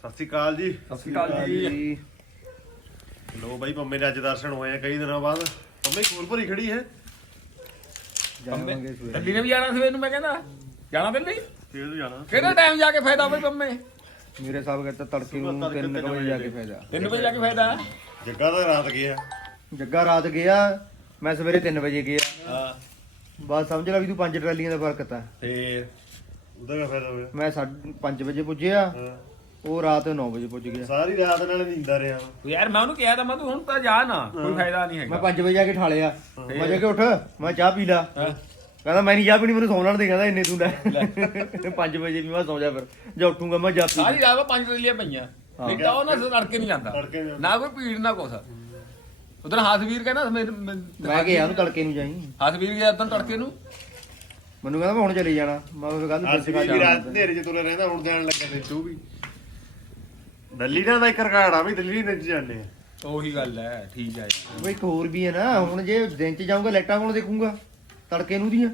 ਸਤਿ ਸ਼੍ਰੀ ਅਕਾਲ ਜੀ। ਸਤਿ ਸ਼੍ਰੀ ਅਕਾਲ ਜੀ। ਲੋ ਬਾਈ ਪੰਮੇ ਦੇ ਅੱਜ ਦਰਸ਼ਨ ਹੋਏ ਆ ਕਈ ਦਿਨਾਂ ਬਾਅਦ। ਪੰਮੇ ਕੋਲ ਭਰੀ ਖੜੀ ਹੈ। ਦਿੱਲੀ ਨੇ ਵੀ ਜਾਣਾ ਸਵੇਰ ਨੂੰ ਮੈਂ ਕਹਿੰਦਾ। ਜਾਣਾ ਦਿੱਲੀ? ਕਿਹਨੂੰ ਜਾਣਾ। ਕਿਹੜਾ ਟਾਈਮ ਜਾ ਕੇ ਫਾਇਦਾ ਬਈ ਪੰਮੇ? ਮੇਰੇ ਸਾਹਿਬ ਕਹਿੰਦਾ ਤੜਕੇ ਨੂੰ ਸੁਬਹ ਤੜਕੇ 3 ਤਿੰਨ ਵਜੇ ਜਾ ਕੇ ਫਾਇਦਾ। 3 ਵਜੇ ਜਾ ਕੇ ਫਾਇਦਾ? ਜੱਗਾ ਦਾ ਰਾਤ ਗਿਆ। ਜੱਗਾ ਰਾਤ ਗਿਆ ਮੈਂ ਸਵੇਰੇ 3 ਵਜੇ ਗਿਆ। ਹਾਂ। ਬਸ ਸਮਝ ਲੈ ਵੀ ਤੂੰ ਪੰਜ ਟਰਾਲੀਆਂ ਦਾ ਫ਼ਰਕ ਤਾ। ਤੇ ਉਹਦਾ ਕੀ ਫਾਇਦਾ ਹੋਇਆ? ਮੈਂ 5 ਵਜੇ ਪੁੱਜਿਆ। ਹਾਂ। ਉਹ ਰਾਤ 9 ਵਜੇ ਪੁੱਜ ਗਿਆ। ਸਾਰੀ ਰਾਤ ਨਾਲ ਨੀਂਦਾ ਰਿਹਾ। ਯਾਰ ਮੈਂ ਉਹਨੂੰ ਕਿਹਾ ਤਾਂ ਮੈਂ ਤੂੰ ਹੁਣ ਤਾਂ ਜਾ ਨਾ ਕੋਈ ਫਾਇਦਾ ਨਹੀਂ ਮੈਂ ਹੈਗਾ। 5 ਵਜੇ ਜਾ ਕੇ ਠਾਲਿਆ। ਮੈਂ ਜਾ ਕੇ ਉੱਠ ਮੈਂ ਚਾਹ ਪੀ ਲਾ। ਕਹਿੰਦਾ ਮੈਂ ਨਹੀਂ ਚਾਹ ਪੀਣੀ ਮੈਨੂੰ ਸੌਣ ਲੈਣ ਦੇ ਕਹਿੰਦਾ ਇੰਨੇ ਤੂੰ ਲੈ। 5 ਵਜੇ ਵੀ ਮੈਂ ਸੌ ਜਾ ਫਿਰ। ਜੇ ਉੱਠੂਗਾ ਮੈਂ ਜਾ ਪੀ ਸਾਰੀ ਰਾਤ ਉਹ ਪੰਜ ਰੇਲੀਆਂ ਪਈਆਂ। ਨਹੀਂ ਤਾਂ ਉਹ ਨਾ ਲੜਕੇ ਨਹੀਂ ਜਾਂਦਾ। ਨੂੰ। ਨਾ ਕੋਈ ਭੀੜ ਨਾ ਕੁਛ। ਉਧਰ ਹਸਵੀਰ ਕਹਿੰਦਾ ਮੇਰੇ- ਮੈਂ ਮੈਂ ਕਿਹਾ ਉਹਨੂੰ ਤੜਕੇ ਨੂੰ ਜਾਈ। ਹਸਵੀਰ ਗਿਆ ਉਦੋਂ ਤੜਕੇ ਨੂੰ? ਮੈਨੂੰ ਕਹਿੰਦਾ ਮੈਂ ਹੁਣ ਚਲੇ ਜਾਣਾ। ਮੈਂ ਕਿਹਾ ਗੱਲ ਅੱਜ ਵੀ ਰਾਤ ਹਨੇਰੇ ਚ ਤੁਰੇ ਰਹਿੰਦਾ ਹੁਣ ਜਾਣ ਲੱਗਾ ਤੇ ਤੂੰ ਵੀ। ਦਿੱਲੀ ਨਾਲ ਦਾ ਇੱਕ ਰਿਕਾਰਡ ਆ ਵੀ ਦਿੱਲੀ ਨੱਚ ਜਾਂਦੇ ਆ। ਉਹੀ ਗੱਲ ਹੈ ਠੀਕ ਹੈ। ਬਈ ਇੱਕ ਹੋਰ ਵੀ ਹੈ ਨਾ ਹੁਣ ਜੇ ਦਿਨ ਚ ਜਾਊਂਗਾ ਲਾਈਟਾਂ ਕੋਣ ਦੇਖੂੰਗਾ ਤੜਕੇ ਨੂੰ ਦੀਆਂ।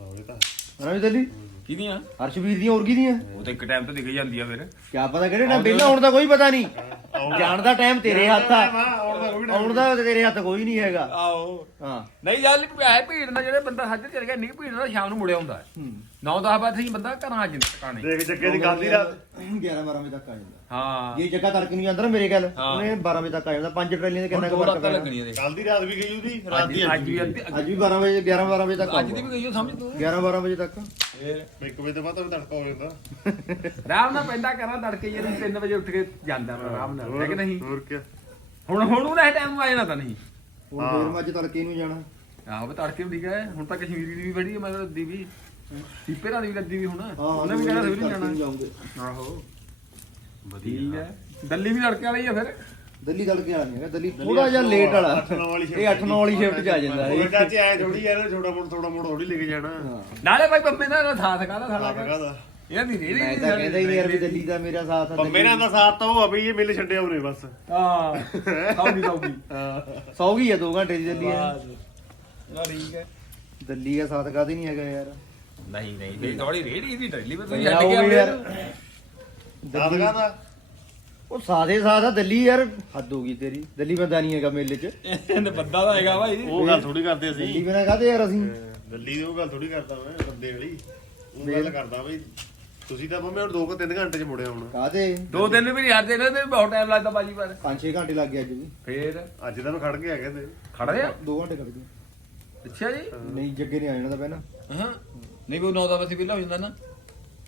ਹਾਂ ਇਹ ਤਾਂ ਹਨਾ ਵੀ ਦਿੱਲੀ? ਕਿਹਦੀਆਂ? ਹਰਸ਼ਵੀਰ ਦੀਆਂ ਹੋਰ ਕੀ ਦੀਆਂ ਉਹ ਤਾਂ ਇੱਕ ਟਾਈਮ ਤੇ ਦਿਖ ਜਾਂਦੀ ਆ ਫਿਰ। ਕਿਆ ਪਤਾ ਕਿਹੜੇ ਟਾਈਮ ਵਿਹਲਾ ਹੋਣ। ਦਾ ਕੋਈ ਪਤਾ ਨਹੀਂ। ਜਾਣ ਦਾ ਟਾਈਮ ਤੇਰੇ ਹੱਥ ਆ। ਨਾ ਆਉਣ ਦਾ ਤੇਰੇ ਹੱਥ ਕੋਈ ਨਹੀਂ ਹੈਗਾ। ਆਓ ਹਾਂ। ਨਹੀਂ ਯਾਰ ਹੈ ਭੀੜ ਨਾਲ ਜਿਹੜੇ ਬੰਦਾ ਹੱਜ ਚਲ ਗਿਆ ਨਹੀਂ ਭੀੜ ਨਾਲ ਸ਼ਾਮ ਨੂੰ ਮੁੜਿਆ ਹੁੰਦਾ। ਹੂੰ। 9 10 ਵਜੇ ਹੀ ਬੰਦਾ ਘਰਾਂ ਆ ਜਾਂਦਾ ਟਿਕਾਣੇ। ਦੇਖ ਜੱਗੇ ਦੀ ਗੱਲ ਹੀ ਰਾਤ 11 12 ਵਜੇ ਤੱਕ ਆ ਜਾਂਦਾ। ਹਾਂ। ਜੇ ਜੱਗਾ ਤੜਕੇ ਨੂੰ ਜਾਂਦਾ ਨਾ ਮੇਰੇ ਗੱਲ ਹਾਂ। ਉਹਨੇ 12 ਵਜੇ ਤੱਕ ਆ ਜਾਂਦਾ। ਪੰਜ ਟਰੇਲੀਆਂ ਦੇ ਕਿੰਨਾ ਕੁ ਦੋ ਫ਼ਰਕ ਰਾਤਾਂ ਪੈਣਾ। ਲੱਗਣੀਆਂ ਦੇ ਕੱਲ ਦੀ ਰਾਤ ਵੀ ਗਈ ਉਹਦੀ ਰਾਤ ਦੀ ਅੱਜ ਵੀ ਅੱਧੀ- ਅੱਜ ਵੀ 12 ਵਜੇ 11 12 ਵਜੇ ਤੱਕ ਅੱਜ ਦੀ ਵੀ ਗਈ ਉਹ ਸਮਝ ਤੂੰ? 11 12 ਵਜੇ ਤੱਕ। ਫੇਰ ਇੱਕ ਵਜੇ ਤੋਂ ਬਾਅਦ ਤਾਂ ਤੜਕਾ ਹੋ ਜਾਂਦਾ। ਆਰਾਮ ਨਾਲ ਪੈਂਦਾ ਕਰਾਂ ਤੜਕੇ ਜੇ 3 ਵਜੇ ਉੱਠ ਕੇ ਜਾਂਦਾ ਆਰਾਮ ਨਾਲ। ਹੈ ਕਿ ਨਹੀਂ? ਹੋਰ ਕੀ ਹੁਣ ਹੁਣ ਉਹ ਟਾਈਮ ਆ ਜਾਣਾ ਤਾਂ ਨਹੀਂ। ਹੁਣ ਫੇਰ ਮੈਂ ਅੱਜ ਤੜਕੇ ਨੂੰ ਜਾਣਾ। ਆਹੋ ਵੀ ਤੜਕੇ ਵੀ ਠੀਕ ਹੈ ਹੁਣ ਤਾਂ ਕਸ਼ਮੀਰੀ ਦੀ ਵੀ ਬੜੀ ਹੈ ਮੈਂ ਰੱਦੀ ਵੀ। ਟੀਪੇ ਨਾਲ ਦੀ ਵੀ ਰੱਦੀ ਵੀ ਹੁਣ। ਹਾਂ ਉਹਨੇ ਵੀ ਕਹਿਣਾ ਸਵੇਰੇ ਨੂੰ ਜਾਣਾ। ਜਾਊਂਗੇ। ਆਹੋ। ਠੀਕ ਹੈ। ਦਿੱਲੀ ਵੀ ਲੜਕੇ ਵਾਲੀ ਆ ਫਿਰ। ਦਿੱਲੀ ਤੜਕੇ ਵਾਲਾ ਨਹੀਂ ਹੈਗਾ ਦਿੱਲੀ ਥੋੜਾ ਜਿਹਾ ਲੇਟ ਵਾਲਾ। ਇਹ 8 9 ਵਾਲੀ ਸ਼ਿਫਟ ਚ ਆ ਜਾਂਦਾ ਇਹ। ਚਾਚੇ ਆਏ ਥੋੜੀ ਯਾਰ ਛੋਟਾ ਮੋੜ ਥੋੜਾ ਮੋੜ ਥੋੜੀ ਲੈ ਕੇ ਜਾਣਾ। ਹਾਂ। ਨਾਲੇ ਭਾਈ ਬੰਬੇ ਦਾ ਸਾਥ ਕਾਦਾ ਸਾਡਾ ਕਾਹਦਾ? ਇਹ ਨਹੀਂ ਰੇੜੀ ਮੈਂ ਤਾਂ ਕਹਿੰਦਾ ਹੀ ਨਹੀਂ ਯਾਰ ਵੀ ਦਿੱਲੀ ਦਾ ਮੇਰਾ ਸਾਥ ਆ ਪੰਮੇ ਨਾਲ ਦਾ ਸਾਥ ਤਾਂ ਉਹ ਆ ਬਈ ਇਹ ਮਿਲ ਛੱਡਿਆ ਉਰੇ ਬਸ। ਹਾਂ ਸੌਗੀ ਸੌਗੀ। ਸੌ ਗਈ ਆ 2 ਘੰਟੇ ਦੀ ਦਿੱਲੀ ਆ। ਨਾ ਠੀਕ ਹੈ। ਦਿੱਲੀ ਦਾ ਸਾਥ ਕਾਦੀ ਨਹੀਂ ਹੈਗਾ ਯਾਰ। ਨਹੀਂ ਨਹੀਂ ਨਹੀਂ ਥੋੜੀ ਰੇੜੀ ਦੀ ਡਰਲੀ ਪਰ ਤੁਸੀਂ ਯਾਰ ਛੱਡ ਕੇ ਵੀ ਯਾਰ ਆਉਂਦੇ ਸਾਥ ਕਾਹਦਾ? ਉਹ ਸਾਦੇ ਆ ਦਿੱਲੀ ਯਾਰ। ਹੱਦ ਹੋ ਗਈ ਤੇਰੀ। ਦਿੱਲੀ ਬੰਦਾ ਨਹੀਂ ਹੈਗਾ ਮੇਲੇ 'ਚ। ਇਹਨੇ ਬੰਦਾ ਤਾਂ ਹੈਗਾ ਭਾਈ। ਉਹ ਗੱਲ ਥੋੜੀ ਕਰਦੇ ਦਿੱਲੀ ਅਸੀਂ ਬਿਨਾ ਕਾਹਦੇ ਯਾਰ ਅਸੀਂ? ਦਿੱਲੀ ਦੀ ਉਹ ਗੱਲ ਥੋੜੀ ਕਰਦਾ ਮੈਂ ਬੰਦੇ ਵਾਲੀ। ਉਹ ਗੱਲ ਕਰਦਾ ਬਈ। ਤੁਸੀਂ ਤਾਂ ਪੰਮੇ ਹੁਣ 2 ਕੁ 3 ਘੰਟੇ ਚ ਮੁੜਿਆ ਹੁਣ। ਕਾਹਦੇ? ਦੋ ਦਿਨ ਵੀ ਨਹੀਂ ਹਰਦੇ ਨੇ ਤੇ ਬਹੁਤ ਟਾਈਮ ਲੱਗਦਾ ਬਾਜੀ ਪਰ। 5-6 ਘੰਟੇ ਲੱਗ ਗਏ ਅੱਜ ਵੀ। ਫੇਰ? ਅੱਜ ਤਾਂ ਮੈਂ ਖੜ ਗਿਆ ਕਹਿੰਦੇ। ਖੜਦੇ ਆ 2 ਘੰਟੇ ਕੱਢ ਗਏ। ਅੱਛਾ ਜੀ। ਨਹੀਂ ਜੱਗੇ ਨੇ ਆ ਜਾਣਾ ਤਾਂ ਪਹਿਲਾਂ। ਹਾਂ। ਨਹੀਂ ਵੀ 9 ਦਾ ਵਜੇ ਵਿਲਾ ਹੋ ਜਾਂਦਾ ਨਾ।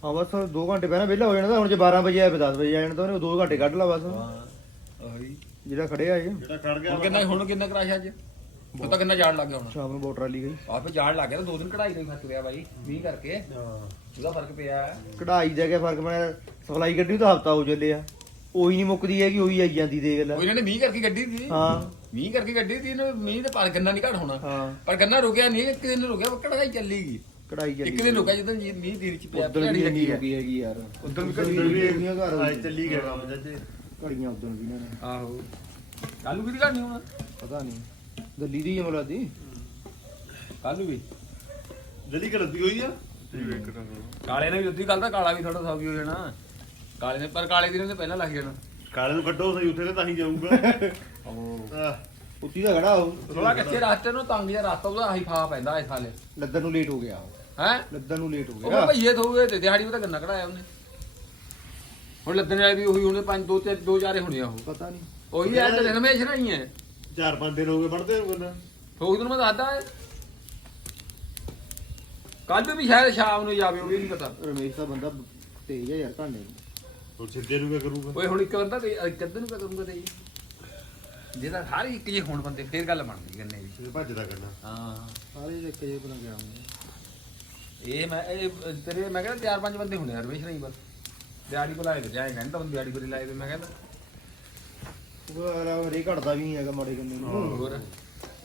ਹਾਂ ਬਸ 2 ਘੰਟੇ ਪਹਿਲਾਂ ਵਿਹਲਾ ਹੋ ਜਾਣਾ ਤਾਂ ਹੁਣ ਜੇ 12 ਵਜੇ ਆਏ ਫਿਰ 10 ਵਜੇ ਆ ਜਾਣਾ ਤਾਂ ਉਹਨੇ 2 ਘੰਟੇ ਕੱਢ ਲਾ ਬਸ। ਉਹੀ। ਜਿਹੜਾ ਖੜਿਆ ਇਹ ਜਿਹੜਾ ਖੜ ਗਿਆ ਹੁਣ ਕਿੰਨਾ ਹੁਣ ਕਿੰਨਾ ਕਰਾਸ਼ ਅੱਜ? ਉਹ ਤਾਂ ਕਿੰਨਾ ਜਾੜ ਲੱਗ ਗਿਆ ਹੁਣ। ਸ਼ਾਮ ਨੂੰ ਬੋਟ ਰਾਲੀ ਗਈ। ਆਪੇ ਜਾੜ ਲੱਗ ਗਿਆ ਤਾਂ ਦੋ ਦਿਨ ਕਢਾਈ ਦਾ ਹੀ ਫ਼ਰਕ ਪਿਆ ਬਾਈ 20 ਕਰਕੇ। ਹਾਂ। ਉਹਦਾ ਫ਼ਰਕ ਪਿਆ ਕਢਾਈ ਦਾ ਕੀ ਫ਼ਰਕ ਮੈਂ ਸਪਲਾਈ ਗੱਡੀ ਨੂੰ ਤਾਂ ਹਫਤਾ ਹੋ ਚੱਲਿਆ। ਉਹੀ ਨਹੀਂ ਮੁੱਕਦੀ ਹੈਗੀ ਉਹੀ ਆਈ ਜਾਂਦੀ ਦੇਖ ਲੈ। ਉਹ ਇਹਨਾਂ ਨੇ 20 ਕਰਕੇ ਗੱਡੀ ਦੀ ਹਾਂ। 20 ਕਰਕੇ ਗੱਡੀ ਦੀ ਇਹਨੂੰ ਮੀਂਹ ਤੇ ਪਰ ਗੰਨਾ ਨਹੀਂ ਘੜ ਹੋਣਾ। ਹਾਂ। ਪਰ ਗੰਨਾ ਰੁਕਿਆ ਨਹੀਂ ਇੱਕ ਦਿਨ ਰੁਕਿਆ ਕਢਾਈ ਚੱਲੀਗੀ ਕਢਾਈ ਇੱਕ ਚੱਲੀ ਦਿਨ ਰੁਕਿਆ ਜਦੋਂ ਜੀ ਮੀਂਹ ਦੀ ਵਿੱਚ ਪਿਆ ਉਦੋਂ ਝੜੀ ਵੀ ਲੱਗੀ ਨਹੀਂ ਹੈ ਹੈਗੀ ਯਾਰ ਉਦੋਂ ਵੀ ਉੱਧਰ ਘੜੀ ਵੀ ਲੱਗੀਆਂ ਘਰ ਅੱਜ ਚੱਲੀ ਗਿਆ ਕੰਮ ਜੱਜੇ। ਘੜੀਆਂ ਉਦੋਂ ਵੀ ਇਹਨਾਂ ਨੇ। ਆਹੋ। ਕੱਲੂ ਵੀ ਘੜਨੀ ਹੁਣ। ਪਤਾ ਨਹੀਂ। ਦਿੱਲੀ ਦੀ ਅਮਲਾ ਦੀ ਕੱਲੂ ਵੀ। ਦਿੱਲੀ ਲੱਦੀ ਹੋਈ ਆ? ਕਾਲੇ ਨੇ ਵੀ ਉੱਦੀ ਗੱਲ ਤਾਂ ਕਾਲਾ ਵੀ ਥੋੜਾ ਸੌਗੀ ਹੋ ਜਾਣਾ। ਕਾਲੇ ਨੇ ਪਰ ਕਾਲੇ ਦੀ ਨੇ ਪਹਿਲਾਂ ਲੱਗ ਜਾਣਾ। ਕਾਲੇ ਨੂੰ ਕੱਢੋ ਸਹੀ ਉੱਥੇ ਤੇ ਤਾਂ ਹੀ ਜਾਊਗਾ। ਉਹ ਆਹ, ਉੱਤੀ ਦਾ ਖੜਾ ਉਹ। ਥੋੜਾ ਕੱਚੇ ਰਸਤੇ ਨੂੰ ਤੰਗ ਜਿਹਾ ਰਸਤਾ ਉਹਦਾ ਆਹੀ ਫਾ ਪੈਂਦਾ ਇਸ ਸਾਲੇ ਲੱਦਣ ਨੂੰ ਲੇਟ ਹੋ ਗਿਆ ਹੈ? ਲੱਦਣ ਨੂੰ ਲੇਟ ਹੋ ਉਹ ਗਿਆ ਭਈਏ ਥੋਵੇ ਤੇ ਦਿਹਾੜੀ ਉਹ ਤਾਂ ਗੰਨਾ ਕਢਾਇਆ ਉਹਨੇ। ਹੁਣ ਲੱਦਣ ਵਾਲੇ ਵੀ ਉਹੀ ਹੋਣੇ ਪੰਜ ਦੋ ਤੇ ਦੋ ਚਾਰੇ ਹੋਣੇ ਆ ਉਹ। ਪਤਾ ਨਹੀਂ। ਉਹੀ ਐ ਤੇ ਹਮੇਸ਼ਾ ਹੀ ਹੈ। ਚਾਰ ਪੰਜ ਦਿਨ ਹੋ ਗਏ ਪੜਦੇ ਹੋ ਨਾ। ਉਹ ਦਿਨ ਮੈਂ ਦੱਸਦਾ। ਕੱਲ ਵੀ ਸ਼ਾਇਦ ਸ਼ਾਮ ਨੂੰ ਜਾਵੇ ਉਹ ਵੀ ਨਹੀਂ ਪਤਾ। ਰਮੇਸ਼ ਦਾ ਬੰਦਾ ਤੇਜ਼ ਹੈ ਯਾਰ ਨੂੰ। ਹੁਣ ਸਿੱਧੇ ਨੂੰ ਕੀ ਕਰੂਗਾ? ਓਏ ਹੁਣ ਇੱਕ ਬੰਦਾ ਤੇ ਅੱਧੇ ਨੂੰ ਕਿਆ ਕਰੂੰਗਾ ਤੇ? ਜਿਹਦਾ ਹਰ ਇੱਕ ਜੇ ਹੁਣ ਬੰਦੇ ਫੇਰ ਗੱਲ ਬਣਦੀ ਗੰਨੇ ਦੀ। ਇਹ ਭੱਜਦਾ ਕਰਨਾ ਹਾਂ। ਸਾਰੇ ਦੇ ਇੱਕ ਜੇ ਬਣਾ ਗਿਆ ਹੁੰਦੇ ਇਹ ਮੈਂ ਇਹ ਤੇਰੇ ਮੈਂ ਕਹਿੰਦਾ ਚਾਰ ਪੰਜ ਬੰਦੇ ਹੋਣੇ ਆ ਰਵੇਸ਼ ਨਹੀਂ ਬਸ। ਦਿਹਾੜੀ ਬੁਲਾਏ ਤੇ ਜਾਏ ਕਹਿੰਦਾ ਬੰਦੇ ਦਿਹਾੜੀ ਬੁਲਾਏ ਤੇ ਮੈਂ ਕਹਿੰਦਾ। ਉਹ ਰੇ ਘਟਦਾ ਵੀ ਨਹੀਂ ਹੈਗਾ ਮਾੜੇ ਕੰਨੇ ਨੂੰ। ਹੋਰ?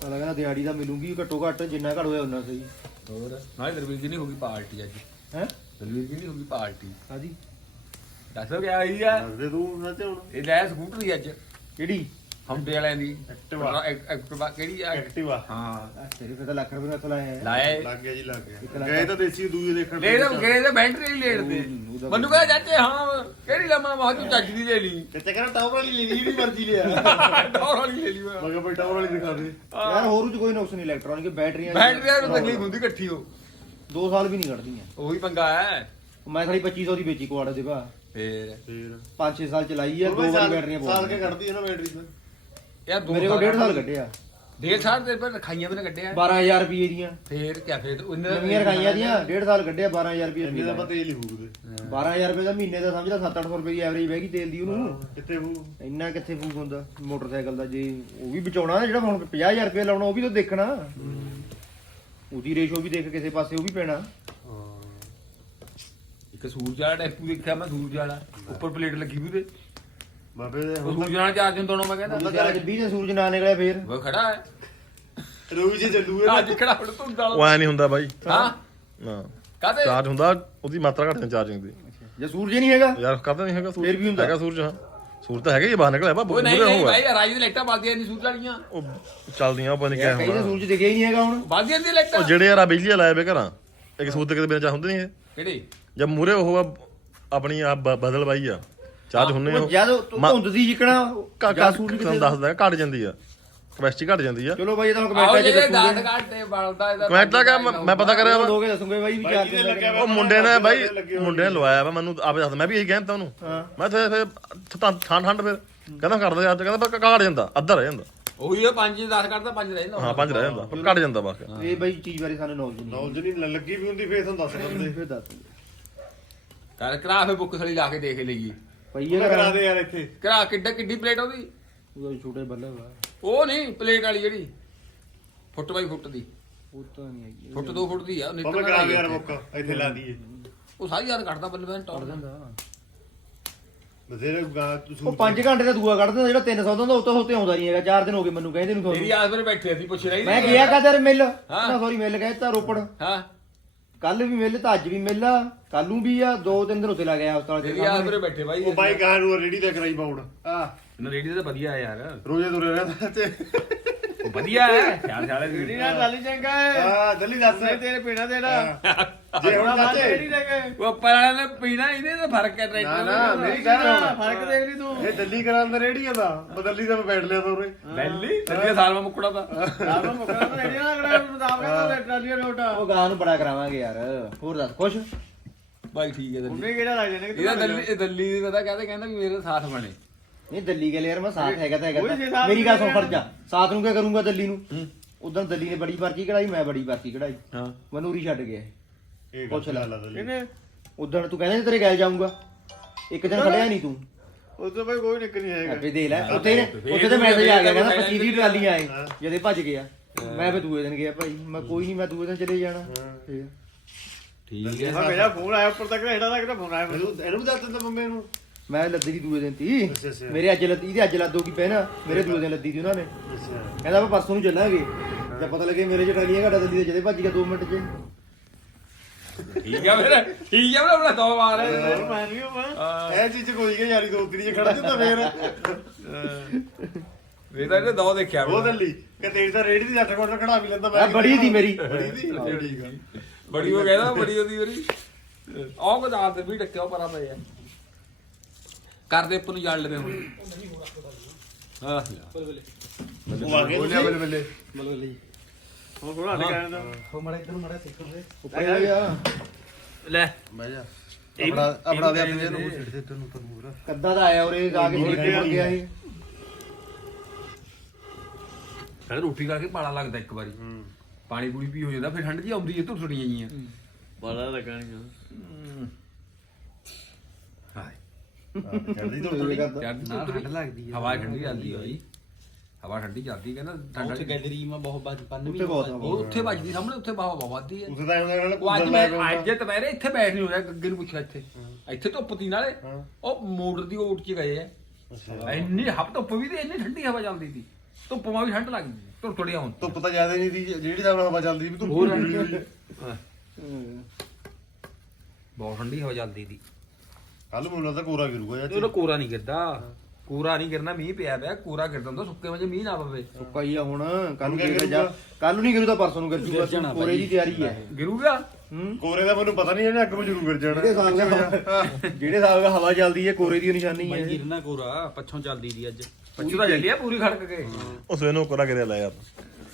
ਅਗਲਾ ਕਹਿੰਦਾ ਦਿਹਾੜੀ ਦਾ ਮਿਲੂਗੀ ਘੱਟੋ ਘੱਟ ਜਿੰਨਾ ਘੜ ਹੋਇਆ ਉਹਨਾਂ ਸਹੀ। ਹੋਰ? ਨਾਲੇ ਦਰਵੀਰ ਜੀ ਨਹੀਂ ਹੋਗੀ ਪਾਰਟੀ ਅੱਜ। ਹੈ? ਦਰਵੀਰ ਜੀ ਨਹੀਂ ਹੋਗੀ ਪਾਰਟੀ। ਆਦੀ ਦੱਸੋ ਕਿਆ ਹੋਈ ਆ? ਦੱਸਦੇ ਤੂੰ ਸੱਚ ਹੁਣ। ਇਹ ਲੈ ਸਕੂਟਰੀ ਅੱਜ। ਕਿਹੜੀ? ਹੰਡੇ ਵਾਲਿਆਂ ਦੀ। ਐਕਟਿਵਾ। ਕਿਹੜੀ ਆ? ਐਕਟਿਵਾ। ਹਾਂ ਤੇਰੇ ਫਿਰ ਤਾਂ ਲੱਖ ਰੁਪਏ ਦਾ ਲਾਇਆ। ਲੱਗ ਗਿਆ ਜੀ ਲੱਗ ਗਿਆ। ਗਏ ਤਾਂ ਦੇਸੀ ਦੂਏ ਦੇਖਣ ਲੈ ਤਾਂ ਗਏ ਤੇ ਬੈਟਰੀ ਲੇਟ ਦੇ ਮੈਨੂੰ ਕਹਿੰਦਾ ਚਾਚੇ ਹਾਂ ਕਿਹੜੀ ਲੰਮਾ? ਮਾ ਤੂੰ ਚੱਜ ਦੀ ਲੈ ਲਈ। ਕਿਤੇ ਕਹਿੰਦਾ ਟਾਵਰ ਵਾਲੀ ਲੈ ਲਈ ਜਿਹੜੀ ਮਰਜ਼ੀ ਲਿਆ ਡੋਰ ਵਾਲੀ ਲੈ ਲਈ ਮੈਂ। ਮੈਂ ਕਿਹਾ ਬਈ ਟਾਵਰ ਵਾਲੀ ਦਿਖਾ ਦੇ। ਯਾਰ ਹੋਰ ਉਹ ਚ ਕੋਈ ਨੁਕਸ ਨਹੀਂ ਇਲੈਕਟ੍ਰੋਨਿਕ ਬੈਟਰੀਆਂ ਬੈਟਰੀ ਨੂੰ ਤਕਲੀਫ ਹੁੰਦੀ ਇਕੱਠੀ ਹੋ 2 ਸਾਲ ਵੀ ਨਹੀਂ ਕੱਢਦੀਆਂ। ਉਹੀ ਪੰਗਾ ਹੈ। ਮੈਂ ਸਾਡੀ 2500 ਦੀ ਵੇਚੀ ਕੁਆੜੇ ਦੇ ਭਾ ਫੇਰ। ਫੇਰ। 5-6 ਸਾਲ ਚਲਾਈ ਆ ਦੋ ਵਾਰੀ ਬੈਟਰੀਆਂ ਸਾਲ ਕੇ ਬਹੁਤ ਕੱਢਦੀ ਹੈ ਨਾ ਬੈਟਰੀ ਤਾਂ ਯਾਰ ਦੋ ਮੇਰੇ ਕੋਲ 1.5 ਸਾਲ ਕੱਢਿਆ ਡੇਢ ਸਾਲ ਦੇ ਪਰ ਰਖਾਈਆਂ ਵੀ ਨਾ ਕੱਢਿਆ 12000 ਰੁਪਏ ਦੀਆਂ। ਫੇਰ ਕਿਆ ਫੇਰ ਉਹਨੇ ਨਵੀਆਂ ਰਖਾਈਆਂ ਦੀਆਂ 1.5 ਸਾਲ ਕੱਢਿਆ 12000 ਰੁਪਏ ਇੰਨੇ ਦਾ ਪਤਾ ਹੀ ਫੂਕਦੇ 12000 ਰੁਪਏ ਦਾ ਮਹੀਨੇ ਦਾ ਸਮਝਦਾ 7-800 ਰੁਪਏ ਦੀ ਐਵਰੇਜ ਬਹਿ ਗਈ ਤੇਲ ਦੀ ਉਹਨੂੰ। ਕਿੱਥੇ ਫੂਕ ਇੰਨਾ ਕਿੱਥੇ ਫੂਕ ਹੁੰਦਾ ਮੋਟਰਸਾਈਕਲ ਦਾ ਜੇ ਉਹ ਵੀ ਬਚਾਉਣਾ ਨਾ ਜਿਹੜਾ ਹੁਣ 50000 ਰੁਪਏ ਲਾਉਣਾ ਉਹ ਵੀ ਤਾਂ ਦੇਖਣਾ। ਉਹਦੀ ਰੇਸ਼ੋ ਵੀ ਦੇਖ ਕਿਸੇ ਪਾਸੇ ਉਹ ਵੀ ਪੈਣਾ। ਇੱਕ ਸੂਰਜ ਵਾਲਾ ਟੈਂਪੂ ਦੇਖਿਆ ਮੈਂ ਸੂਰਜ ਵਾਲਾ। ਉੱਪਰ ਪਲੇਟ ਲੱਗੀ ਵੀ ਉਹਦੇ। ਬਾਬੇ ਦੇ ਉਹ ਸੂਰਜ ਨਾਲ ਚਾਰਜ ਹੁੰਦਾ ਹੋਣਾ ਮੈਂ ਕਹਿੰਦਾ। ਉਹਦਾ ਅੱਜ 20 ਦੇ ਸੂਰਜ ਨਾ ਨਿਕਲਿਆ ਫੇਰ। ਉਹ ਖੜਾ ਹੈ। ਰੋਈ ਜੇ ਚੱਲੂ ਇਹ ਅੱਜ ਖੜਾ ਹੁਣ ਧੁੰਦ ਉਹ ਵਾਲਾ ਐ ਨਹੀਂ ਹੁੰਦਾ ਬਾਈ। ਹਾਂ? ਨਾ। ਕਾਤੇ ਚਾਰਜ ਹੁੰਦਾ ਉਹਦੀ ਮਾਤਰਾ ਘੱਟ ਜਾਂਦੀ ਚਾਰਜਿੰਗ ਦੀ। ਜੇ ਸੂਰਜ ਹੀ ਨਹੀਂ ਹੈਗਾ? ਯਾਰ ਕਰਦਾ ਨਹੀਂ ਹੈਗਾ ਸੂਰਜ? ਫਿਰ ਵੀ ਹੁੰਦਾ। ਹੈਗਾ ਸੂਰਜ ਹਾਂ। ਸੂਰਜ ਤਾਂ ਹੈਗਾ ਹੀ ਆ, ਬਾਹਰ ਨਿਕਲਿਆ ਬਾ ਉਹ ਨਹੀਂ ਨਹੀਂ ਭਾਈ ਰਾਜ ਦੀ ਲਾਈਟਾਂ ਬਾਲਦੀਆਂ ਨਹੀਂ ਸੂਰਜ ਵਾਲੀਆਂ। ਉਹ ਚੱਲਦੀਆਂ ਉਹ ਪਤਾ ਨਹੀਂ ਕਿਆ ਕਈ ਤਾਂ ਹੁੰਦਾ ਸੂਰਜ ਦਿਖਿਆ ਹੀ ਨਹੀਂ ਹੈਗਾ ਹੁਣ। ਬਾਲਦੀਆਂ ਦੀ ਲਾਈਟਾਂ? ਉਹ ਜਿਹੜੇ ਯਾਰ ਬਿਜਲੀ ਲਾਏ ਵੇ ਘਰਾਂ ਇੱਕ ਸੂਰਜ ਦੇ ਬਿਨਾਂ ਚਾਹ ਹੁੰਦੇ ਨਹੀਂ ਇਹ। ਕਿਹੜੇ? ਜਦ ਮੂਰੇ ਉਹ ਆ, ਆਪਣੀ ਆ ਬਦਲ ਬਾਈ ਆ। ਚਾਰਜ ਹੁੰਨੇ ਉਹ ਜਦ ਮਾ- ਧੁੰਦ ਦੀ ਜਿਕਣਾ ਜਾਂ ਸੂਰਜ ਕਿੱਥੇ ਤੁਹਾਨੂੰ ਦੱਸਦਾ ਘਟ ਜਾਂਦੀ ਆ। ਕਪੈਸਿਟੀ ਘਟ ਜਾਂਦੀ ਆ। ਚਲੋ ਬਾਈ ਇਹ ਤਾਂ ਕਮੈਂਟਾਂ 'ਚ ਜਿਹੜੇ ਦੱਸੋਗੇ। ਘਾਟੇ ਬਲਦਾ ਇਹਦਾ ਕਮੈਂਟ ਤਾਂ ਕਿ ਮੈਂ ਪਤਾ ਕਰਿਆ ਵਾ। ਦੋਗੇ ਦੱਸੋਗੇ ਬਾਈ ਵੀ ਚਾਰ ਲੱਗਿਆ ਉਹ ਮੁੰਡੇ ਨੇ ਬਾਈ ਮੁੰਡੇ ਨੇ ਲਵਾਇਆ ਵਾ ਮੈਨੂੰ ਆਪੇ ਦੱਸਦਾ। ਮੈਂ ਵੀ ਇਹੀ ਕਹਿੰਦਾ ਉਹਨੂੰ। ਹਾਂ। ਮੈਂ ਫਿਰ ਫਿਰ ਠੰਡ ਠੰਡ ਫਿਰ। ਕਹਿੰਦਾ ਕਰਦਾ ਯਾਰ ਕਹਿੰਦਾ ਪਰ ਘਟ ਜਾਂਦਾ ਅੱਧਾ ਰਹਿ ਜਾਂਦਾ। ਉਹੀ ਇਹ 5 10 ਕਰਦਾ 5 ਰਹਿ ਜਾਂਦਾ। ਹਾਂ ਪੰਜ ਰਹਿ ਜਾਂਦਾ ਪਰ ਘਟ ਜਾਂਦਾ ਬਸ ਇਹ ਬਾਈ ਚੀਜ਼ ਬਾਰੇ ਸਾਨੂੰ ਨੌਲੇਜ ਨਹੀਂ ਨੌਲੇਜ ਨਹੀਂ ਲੱਗੀ ਵੀ ਹੁੰਦੀ ਫੇਰ ਤੁਹਾਨੂੰ ਦੱਸ ਦਿੰਦੇ। ਫਿਰ ਦੱਸ ਕਰ ਕਰਾ ਫੇ ਬੁੱਕ ਥਲੀ ਲਾ ਕੇ ਦੇਖ ਲਈਏ। ਪਈ ਉਹ ਹੈ ਕਰਾ ਦੇ ਯਾਰ ਇੱਥੇ। ਕਰਾ ਕਿੱਡਾ ਕਿੱਡੀ ਪਲੇਟ ਉਹਦੀ? ਉਹਦਾ ਛੋਟੇ ਬੱਲੇ ਵਾ। ਉਹ ਨਹੀਂ ਪਲੇਟ ਵਾਲੀ ਜਿਹੜੀ। ਫੁੱਟ ਬਾਈ ਫੁੱਟ ਦੀ। ਉਹ ਤਾਂ ਨਹੀਂ ਹੈਗੀ। ਫੁੱਟ 2 ਫੁੱਟ ਦੀ ਆ ਬਾਬੇ ਨਿਕਲਣਾ ਕਰਾ ਦੇ ਯਾਰ। ਬੁੱਕ ਇੱਥੇ ਲਾ ਦਈਏ। ਉਹ ਸਾਰੀ ਯਾਰ ਕੱਢਦਾ ਬੱਲੇ ਬੈਨ ਟੌਰ ਦਿੰਦਾ। ਬਥੇਰੇ ਗਾ ਤੂੰ ਉਹ 5 ਘੰਟੇ ਦਾ ਦੂਆ ਕੱਢ ਦਿੰਦਾ ਜਿਹੜਾ 300 ਦਾ ਹੁੰਦਾ ਉਹ ਤਾਂ ਉੱਤੇ ਆਉਂਦਾ ਨਹੀਂ ਹੈਗਾ। 4 ਦਿਨ ਹੋ ਗਏ ਮੈਨੂੰ ਕਹਿੰਦੇ ਨੂੰ ਤੇਰੀ ਤੁਹਾਨੂੰ ਆਸ ਮੇਰੇ ਬੈਠੇ ਸੀ ਪੁੱਛ ਰਹੀ ਮੈਂ ਗਿਆ ਕਦਰ ਮਿਲ। ਹਾਂ। ਸੌਰੀ ਮਿਲ ਗਿਆ ਤਾਂ ਰੋਪੜ। ਹਾਂ। ਕੱਲ ਵੀ ਮਿਲ ਤਾਂ ਅੱਜ ਵੀ ਮਿਲ ਆ ਕੱਲ ਨੂੰ ਵੀ ਆ ਦੋ ਤਿੰਨ ਦਿਨ ਉੱਤੇ ਲੱਗ ਗਿਆ ਹਸਪਤਾਲ ਤੇਰੀ ਆਸ ਮੇਰੇ ਬੈਠੇ ਬਾਈ। ਉਹ ਬਾਈ ਗਾਂ ਨੂੰ ਰੇੜੀ ਤੇ ਕਰਾਈ ਬਾਉੜ ਆ ਨਾ ਰੇਡੀ ਤਾਂ ਵਧੀਆ ਯਾਰ। ਰੋਜੇ ਤੁਰੇ ਰਹਿੰਦਾ ਤੇ। ਵਧੀਆ ਹੈ ਖਿਆਲ ਖਿਆਲ ਰੇਡੀ ਗੱਲ ਚੰਗਾ ਆ ਦੱਲੀ ਦੱਸ। ਤੇਰੇ ਪੀਣਾ ਦੇਣਾ ਜੇ ਹੁਣ ਚਾਚੇ ਉਹ ਉੱਪਰ ਵਾਲਿਆਂ ਨੇ ਪੀਣਾ ਇਹਦੇ ਤਾਂ ਫ਼ਰਕ ਹੈ ਨਾ ਟਰੈਕਟਰ ਨਾ ਮੇਰੀ ਗੱਲ ਫ਼ਰਕ ਦੇਖ ਲਈ ਤੂੰ। ਇਹ ਦਿੱਲੀ ਕਰਾਂਦਾ ਰੇੜੀਆਂ ਦਾ ਬਦਲੀ ਦਾ ਮੈਂ ਬੈਠ ਲਿਆ ਤਾ ਉਰੇ। ਬੈਲੀ ਤੇਰੇ ਸਾਲ ਮੈਂ ਮੁੱਕੜਾ ਤਾਂ। ਆਪ ਮੁਕਰਾ ਰੇੜੀਆਂ ਦਾ ਕਰਾ ਮੁਤਾਬਕ ਕਹਿੰਦਾ ਟਰਾਲੀਆਂ ਨੋਟਾ ਉਹ ਗਾਂ ਨੂੰ ਬੜਾ ਕਰਾਵਾਂਗੇ ਯਾਰ। ਹੋਰ ਦੱਸ ਕੁਛ ਬਾਈ ਠੀਕ ਹੈ ਦਿੱਲੀ। ਕਿਹੜਾ ਲੱਗ ਜਾਣੇ ਇਹਦਾ ਦਿੱਲੀ ਇਹ ਦਿੱਲੀ ਦੀ ਪਤਾ ਕਹਿੰਦੇ ਕਹਿੰਦਾ ਵੀ ਮੇਰੇ ਸਾਥ ਬਣੇ। ਨਹੀਂ ਦਿੱਲੀ ਗਏ ਯਾਰ ਮੈਂ ਸਾਥ ਹੈਗਾ ਤਾਂ ਹੈਗਾ। ਤਾਂ। ਮੇਰੀ ਗੱਲ ਸੁਣ ਖਰਚਾ ਸਾਥ ਨੂੰ ਕੀ ਕਰੂੰਗਾ ਦਿੱਲੀ ਨੂੰ? ਉਦੋਂ ਦਿੱਲੀ ਨੇ ਬੜੀ ਪਰਚੀ ਕਢਾਈ ਮੈਂ ਬੜੀ ਪਰਚੀ ਕਢਾਈ। ਹਾਂ। ਮਨੂਰੀ ਛੱਡ ਗਿਆ। ਇਹ ਪੁੱਛ ਲੈ। ਲਾ ਦਿੱਲੀ। ਉਦੋਂ ਤੂੰ ਕਹਿੰਦਾ ਸੀ ਤੇਰੇ ਗੈਲ ਜਾਊਂਗਾ। ਇੱਕ ਦਿਨ ਖੜਿਆ ਨਹੀਂ ਤੂੰ। ਉਸ ਤੋਂ ਬਾਈ ਕੋਈ ਨਿਕਲ ਨਹੀਂ ਹੈਗਾ ਆਪੇ ਦੇ ਲੈ ਉੱਥੇ ਉੱਥੇ ਤੇ ਮੈਸੇਜ ਆ ਗਿਆ ਕਹਿੰਦਾ 25 ਦੀ ਟਰਾਲੀ ਆਏ। ਜਦੇ ਭੱਜ ਗਿਆ। ਮੈਂ ਫੇ ਦੂਏ ਦਿਨ ਗਿਆ ਭਾਈ। ਮੈਂ ਕੋਈ ਨਹੀਂ ਮੈਂ ਦੂਏ ਦਿਨ ਚਲੇ ਜਾਣਾ। ਠੀਕ। ਠੀਕ ਹੈ ਮੇਰਾ ਫੋਨ ਆਇਆ ਉੱਪਰ ਤੱਕ ਇਹਦਾ ਤੱਕ ਫੋਨ ਆਇਆ ਇਹਨੂੰ ਇਹਨੂੰ ਵੀ ਦੱਸ ਦਿੰਦਾ ਮੰਮੇ ਨੂੰ। ਮੈਂ ਲੱਦੀ ਦੀ ਦੂਏ ਦਿਨ ਤੀ। ਅੱਛਾ, ਅੱਛਾ। ਮੇਰੇ ਅੱਜ ਲੱਦੀ ਤੇ ਅੱਜ ਲੱਦੋ ਕੀ ਪੈਣਾ ਮੇਰੇ ਦੂਏ ਦਿਨ ਲੱਦੀ ਤੀ ਉਹਨਾਂ ਨੇ। ਅੱਛਾ। ਕਹਿੰਦਾ ਆਪਾਂ ਪਰਸੋਂ ਨੂੰ ਚੱਲਾਂਗੇ। ਤੇ ਪਤਾ ਲੱਗੇ ਮੇਰੇ ਚ ਟਰਾਲੀਆਂ ਘਾਟਾ ਦਿੱਲੀ ਦੇ ਜਦੇ ਭੱਜ ਗਿਆ 2 ਮਿੰਟ ਚ। ਠੀਕ ਹੈ ਫਿਰ ਠੀਕ ਹੈ ਫਿਰ ਆਪਣਾ ਦੋ ਵਾਰ। ਮੈਂ ਨਹੀਂ ਇਹ ਚੀਜ਼ ਕੋਈ ਕਿ ਯਾਰੀ ਦੋਸਤੀ ਜੇ ਖੜਾ ਜਿੱਤਾ ਫੇਰ। ਇਹ ਤਾਂ ਇਹਨੇ ਦੋ ਦੇਖਿਆ ਉਹ ਦਿੱਲੀ ਕਿ ਤੇਰੀ ਤਾਂ ਰੇੜੀ ਦੀ 8 ਕੁਆਟਰ ਖੜਾ ਵੀ ਲੈਂਦਾ ਬੜੀ ਦੀ ਮੇਰੀ। ਬੜੀ ਦੀ ਅੱਛਾ, ਠੀਕ ਆ। ਬੜੀ ਉਹ ਕਹਿੰਦਾ ਬੜੀ ਉਹਦੀ ਵਾਰੀ। ਆਹ ਕੋ ਦਾਤ ਵੀ ਟੱਕਿਆ ਪਰਾਂ ਪਏ ਆ ਕਰਦੇ ਉੱਪਰ ਨੂੰ ਜੜ ਲਵੇ ਹੁਣ। ਹਾਂ ਉਹ ਆ ਗਿਆ ਬੱਲੇ ਬੱਲੇ ਹੁਣ ਥੋੜਾ ਹਟ ਗਿਆ ਹੋ। ਮੜਾ ਇੱਧਰ ਮੜਾ ਸਿੱਖ ਦੇ ਉੱਪਰ ਆ। ਗਿਆ ਲੈ। ਬਹਿ ਜਾ। ਆਪਣਾ ਆਪਣਾ ਦੇ ਆਪਣੇ ਨੂੰ ਛੱਡ ਦੇ ਤੈਨੂੰ ਤਾਂ ਮੂਰਾ ਕੱਦਾ ਦਾ ਆਇਆ ਉਰੇ ਆ ਕੇ ਸਿੱਖ ਕੇ ਮੁੜ ਗਿਆ ਇਹ ਕਹਿੰਦਾ ਰੋਟੀ ਕਰਕੇ ਪਾਲਾ ਲੱਗਦਾ ਇੱਕ ਵਾਰੀ। ਹੂੰ। ਪਾਣੀ ਪੂਣੀ ਪੀ ਹੋ ਜਾਂਦਾ ਫਿਰ ਠੰਡ ਜੀ ਆਉਂਦੀ ਹੈ ਧੁਰ ਥੋੜੀਆਂ ਜੀਆਂ ਬੜਾ ਲੱਗਣਗੇ ਹਾਏ ਜਲਦੀ ਤੋਂ ਇਹ ਕਰਦਾ ਯਾਰ ਠੰਡ ਲੱਗਦੀ ਹੈ ਹਵਾ ਠੰਡੀ ਚੱਲਦੀ ਹੈ ਬਾਈ ਹਵਾ ਠੰਡੀ ਚੱਲਦੀ ਕਹਿੰਦਾ ਠੰਡ ਉੱਥੇ ਗੈਲਰੀ ਮਾ ਬਹੁਤ ਬਾਜ ਪੰਨ ਉੱਥੇ ਬਹੁਤ ਆ। ਉਹ ਉੱਥੇ ਵੱਜਦੀ ਸਾਹਮਣੇ ਉੱਥੇ ਬਾਵਾ ਬਾਵਾ ਵੱਜਦੀ ਹੈ ਉਸੇ ਤਾਂ ਉਹਨਾਂ ਨਾਲ ਉਹ ਅੱਜ ਮੈਂ ਅੱਜ ਦੁਪਹਿਰੇ ਇੱਥੇ ਬੈਠ ਨਹੀਂ ਹੋਇਆ ਗੱਗੇ ਨੂੰ ਪੁੱਛਿਆ ਇੱਥੇ। ਇੱਥੇ ਧੁੱਪ ਤੀ ਨਾਲੇ। ਉਹ ਮੋਟਰ ਦੀ ਓਟ ਚ ਗਏ ਆ। ਇੰਨੀ ਹੱਪ ਧੁੱਪ ਵੀ ਤੇ ਇੰਨੀ ਠੰਡੀ ਹਵਾ ਚੱਲਦੀ ਸੀ ਧੁੱਪ ਮਾ ਵੀ ਠੰਡ ਲੱਗਦੀ ਸੀ ਧੁਰ ਥੋੜੀਆਂ ਹੁਣ ਧੁੱਪ ਤਾਂ ਜ਼ਿਆਦਾ ਨਹੀਂ ਦੀ ਜਿਹੜੀ ਦਾ ਹਵਾ ਚੱਲਦੀ ਵੀ ਧੁੱਪ ਹੋਰ ਹੋਈ। ਬਹੁਤ ਠੰਡੀ ਹਵਾ ਚੱਲਦੀ ਸੀ ਕੱਲ ਮੈਨੂੰ ਲੱਗਦਾ ਕੋਰਾ ਗਿਰੂਗਾ ਤੇ ਉਹਦਾ ਕੋਰਾ ਨਹੀਂ ਗਿਰਦਾ। ਕੂਰਾ ਨਹੀਂ ਗਿਰਨਾ ਮੀਂਹ ਪਿਆ ਪਿਆ ਕੂਰਾ ਗਿਰਦਾ ਹੁੰਦਾ ਸੁੱਕੇ ਵਜੇ ਮੀਂਹ ਨਾ ਪਵੇ। ਸੁੱਕਾ ਹੀ ਆ ਹੁਣ ਕੱਲ ਨੂੰ ਦੇਖਾ ਜਾ ਕੱਲ ਨੂੰ ਨਹੀਂ ਗਿਰੂ ਤਾਂ ਪਰਸੋਂ ਨੂੰ ਗਿਰ ਜੂਗਾ ਕੋਰੇ ਦੀ ਤਿਆਰੀ ਹੈ। ਗਿਰੂਗਾ? ਕੋਰੇ ਦਾ ਮੈਨੂੰ ਪਤਾ ਨਹੀਂ ਇਹਨੇ ਅੱਗ ਮਜਰੂ ਗਿਰ ਜਾਣਾ। ਜਿਹੜੇ ਹਿਸਾਬ ਨਾਲ ਜਿਹੜੇ ਹਿਸਾਬ ਨਾਲ ਹਵਾ ਚੱਲਦੀ ਹੈ ਕੋਰੇ ਦੀ ਨਿਸ਼ਾਨੀ ਹੈ। ਗਿਰਨਾ ਕੋਰਾ ਪੱਛੋਂ ਚੱਲਦੀ ਦੀ ਅੱਜ। ਪੱਛੂ ਤਾਂ ਚੱਲੀ ਆ ਪੂਰੀ ਖੜਕ ਕੇ। ਉਸ ਵੇਲੇ ਨੂੰ ਕੋਰਾ ਗਿਰਿਆ ਲੈ ਯਾਰ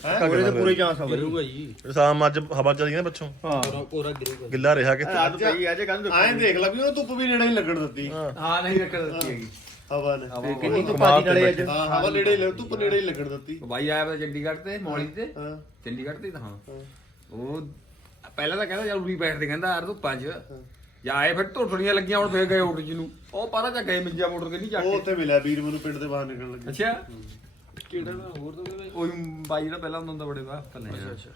ਕੋਰੇ ਦੇ ਪੂਰੇ ਚਾਂਸ ਆ ਗਿਰੂਗਾ ਜੀ। ਸ਼ਾਮ ਅੱਜ ਹਵਾ ਚੱਲ ਗਈ ਨਾ ਪਿੱਛੋਂ। ਹਾਂ। ਕੋਰਾ ਗਿਰੂਗਾ ਗਿੱਲਾ ਰਿਹਾ ਕਿਤੇ ਅੱਜ ਪਈ ਅੱਜ ਕੱਲ ਐਂ ਦੇਖ ਲੈ ਵੀ ਉਹਨੂੰ ਧੁੱਪ ਵੀ ਨੇੜੇ ਨਹੀਂ ਲੱਗਣ ਦਿੱਤੀ। ਹਾਂ। ਨਹੀਂ ਰੱਖ ਦਿੱਤੀ ਹੈਗੀ। ਹਵਾ ਨੇ। ਕਿੰਨੀ ਤੋਂ ਪਾਜੀ ਨਾਲੇ ਅੱਜ। ਹਾਂ ਹਵਾ ਨੇੜੇ ਹੀ ਧੁੱਪ ਨੇੜੇ ਹੀ ਲੱਗਣ ਦਿੱਤੀ। ਬਾਈ ਆਇਆ ਵਾ ਚੰਡੀਗੜ੍ਹ ਤੇ ਮੌਲੀ ਤੇ। ਹਾਂ। ਚੰਡੀਗੜ੍ਹ ਤੇ ਤਾਂ ਹਾਂ। ਉਹ ਪਹਿਲਾਂ ਤਾਂ ਕਹਿੰਦਾ ਚੱਲ ਉਰੀ ਬੈਠਦੇ ਕਹਿੰਦਾ ਯਾਰ ਤੂੰ ਪੰਜ ਜਾਂ ਆਏ ਫਿਰ ਢੋਟੜੀਆਂ ਲੱਗੀਆਂ ਹੁਣ ਫੇਰ ਗਏ ਉੱਡ ਜੀ ਨੂੰ। ਉਹ ਪਤਾ ਚਾ ਗਏ ਮਿੰਜਾ ਮੋਟਰ ਕੇ ਨਹੀਂ ਜਾ ਉਹ ਕੇ। ਉੱਥੇ ਮਿਲਿਆ ਵੀਰ ਮੈਨੂੰ ਪਿੰਡ ਦੇ ਬਾਹਰ ਨਿਕਲਣ ਲੱਗੇ। ਅੱਛਾ। ਕਿਹੜਾ ਨਾ ਹੋਰ ਤਾਂ ਕੋਈ ਉਹ ਬਾਈ ਜਿਹੜਾ ਪਹਿਲਾਂ ਹੁੰਦਾ ਹੁੰਦਾ ਬੜੇ ਬਾਹ ਪੱਲੇ ਅੱਛਾ।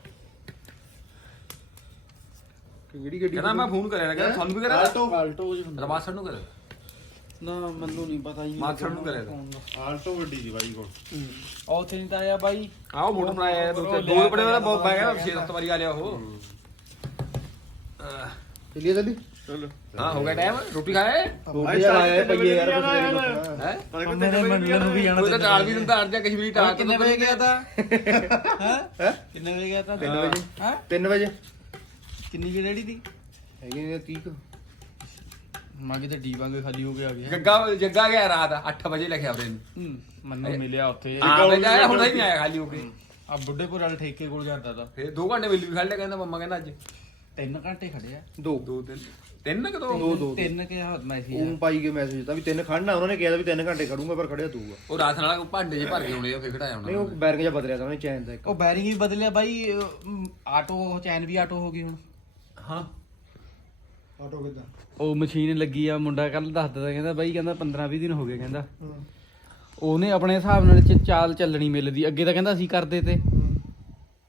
ਕਿਹੜੀ ਗੱਡੀ ਕਹਿੰਦਾ ਮੈਂ ਫੋਨ ਕਰਿਆ ਕਹਿੰਦਾ ਤੁਹਾਨੂੰ ਵੀ ਕਰਿਆ? ਆਲਟੋ। ਆਲਟੋ ਜੀ ਰਮਾਸੜ ਨੂੰ ਕਰਿਆ? ਨਾ ਮੈਨੂੰ ਨਹੀਂ ਪਤਾ ਜੀ ਮਾਛੜ ਨੂੰ ਕਰਿਆ। ਤਾ। ਆਲਟੋ ਗੱਡੀ ਦੀ ਬਾਈ ਕੋਲ। ਉਹ ਉੱਥੇ ਨਹੀਂ ਤਾਂ ਆਇਆ ਬਾਈ। ਆਹ ਮੋਟਰ ਬਣਾਇਆ ਦੋ ਤੇ ਦੋ ਬੜੇ ਵਾਲਾ ਬਹੁਤ ਮੈਂ ਕਹਿੰਦਾ 6-7 ਵਾਰੀ ਆ ਲਿਆ ਉਹ। ਅਹ, ਚੱਲੀਏ ਚੱਲੀ ਹਾਂ ਹੋ ਗਿਆ ਟਾਈਮ ਰੋਟੀ ਖਾਏ ਰੋਟੀ ਆਇਆ ਪਈਏ ਯਾਰ। ਹੈ? ਮੇਰੇ ਮੰਨਣ ਨੂੰ ਵੀ ਜਾਣਾ ਕੋਈ ਤਾਂ ਟਾਲ ਵੀ ਦਿੰਦਾ ਅੜ ਜਾ ਕਸ਼ਮੀਰੀ ਟਾਲ ਕਿੰਨੇ ਵਜੇ ਗਿਆ ਤਾਂ। ਹਾਂ? ਹੈਂ? ਕਿੰਨੇ ਵਜੇ ਗਿਆ ਤਾਂ? 3 ਵਜੇ। ਹਾਂ? 3 ਵਜੇ। ਕਿੰਨੀ ਕੀ ਰੈਡੀ ਦੀ? ਹੈਗੇ ਨੇ 30 ਕੁ। ਮਾਂ ਕਿਤੇ ਡੀਵਾਂਗੇ ਖਾਲੀ ਹੋ ਕੇ ਆ ਗਿਆ ਜੱਗਾ ਜੱਗਾ ਗਿਆ ਰਾਤ 8 ਵਜੇ ਲਿਖਿਆ ਉਹਦੇ ਨੂੰ। ਮੈਨੂੰ ਮਿਲਿਆ ਉੱਥੇ। ਆ ਜਾਇਆ ਹੁਣ ਹੀ ਨਹੀਂ ਆਇਆ ਖਾਲੀ ਹੋ ਕੇ। ਆ ਬੁੱਢੇਪੁਰ ਵਾਲੇ ਠੇਕੇ ਕੋਲ ਜਾਂਦਾ ਤਾਂ। ਫੇਰ 2 ਘੰਟੇ ਵੀ ਖੜ ਲਿਆ ਕਹਿੰਦਾ ਮੰਮਾ ਕਹਿੰਦਾ ਅੱਜ। ਤਿੰਨ ਘੰਟੇ ਖੜੇ ਆ। ਦੋ। ਦੋ ਤਿੰਨ। ਤਿੰਨ ਕਿ ਦੋ? ਦੋ ਦੋ। ਤਿੰਨ ਕੇ ਹੱਥ ਮੈਸੇਜ ਉਹ ਪਾਈ ਕੇ ਮੈਸੇਜ ਤਾਂ ਵੀ ਤਿੰਨ ਖੜਨਾ। ਉਹਨਾਂ ਨੇ ਕਿਹਾ ਵੀ ਤਿੰਨ ਘੰਟੇ ਖੜੂੰਗਾ ਪਰ ਖੜਿਆ ਤੂੰ ਆ। ਉਹ ਰਾਤ ਨਾਲ ਭਾਂਡੇ ਜੇ ਭਰ ਕੇ ਆਉਣੇ ਆ ਫੇਰ ਖੜਾਇਆ ਨਹੀਂ ਉਹ ਬੈਰਿੰਗ ਜਿਹਾ ਬਦਲਿਆ ਤਾਂ ਉਹਨੇ ਚੈਨ ਦਾ ਇੱਕ। ਉਹ ਬੈਰਿੰਗ ਵੀ ਬਦਲਿਆ ਬਾਈ ਅਮ, ਆਟੋ ਚੈਨ ਵੀ ਆਟੋ ਹੋ ਗਈ ਹੁਣ। ਹਾਂ। ਆਟੋ ਕਿਦਾਂ? ਉਹ ਮਸ਼ੀਨ ਲੱਗੀ ਆ ਮੁੰਡਾ ਕੱਲ ਦੱਸਦਾ ਤਾ, ਕਹਿੰਦਾ ਬਾਈ ਕਹਿੰਦਾ 15 20 ਦਿਨ ਹੋ ਗਏ ਕਹਿੰਦਾ। ਉਹਨੇ ਆਪਣੇ ਹਿਸਾਬ ਨਾਲ ਚ- ਚਾਲ ਚੱਲਣੀ ਮਿਲਦੀ। ਅੱਗੇ ਤਾਂ ਕਹਿੰਦਾ ਅਸੀਂ ਕਰਦੇ ਤੇ।